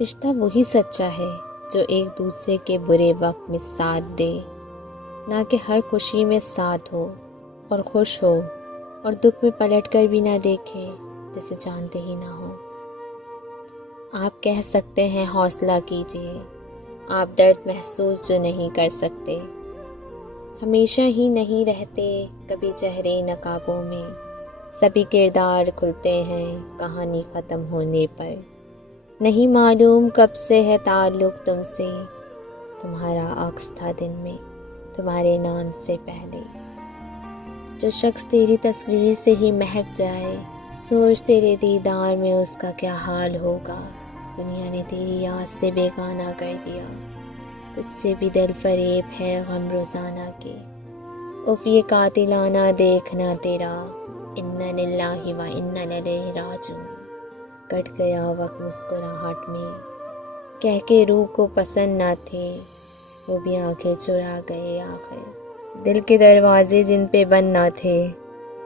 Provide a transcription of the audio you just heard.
رشتہ وہی سچا ہے جو ایک دوسرے کے برے وقت میں ساتھ دے، نہ کہ ہر خوشی میں ساتھ ہو اور خوش ہو اور دکھ میں پلٹ کر بھی نہ دیکھے جسے جانتے ہی نہ ہو۔ آپ کہہ سکتے ہیں حوصلہ کیجیے، آپ درد محسوس جو نہیں کر سکتے۔ ہمیشہ ہی نہیں رہتے کبھی چہرے نقابوں میں، سبھی کردار کھلتے ہیں کہانی ختم ہونے پر۔ نہیں معلوم کب سے ہے تعلق تم سے، تمہارا عکس تھا دن میں تمہارے نام سے پہلے۔ جو شخص تیری تصویر سے ہی مہک جائے، سوچ تیرے دیدار میں اس کا کیا حال ہوگا۔ دنیا نے تیری یاد سے بیگانہ کر دیا، تجھ سے بھی دل فریب ہے غم روزانہ کے۔ اف یہ قاتلانہ دیکھنا تیرا، انا للہ و انا الیہ راجعون۔ کٹ گیا وقت مسکراہٹ میں، کہہ کے روح کو پسند نہ تھے، وہ بھی آنکھیں چرا گئے آخر۔ دل کے دروازے جن پہ بند نہ تھے،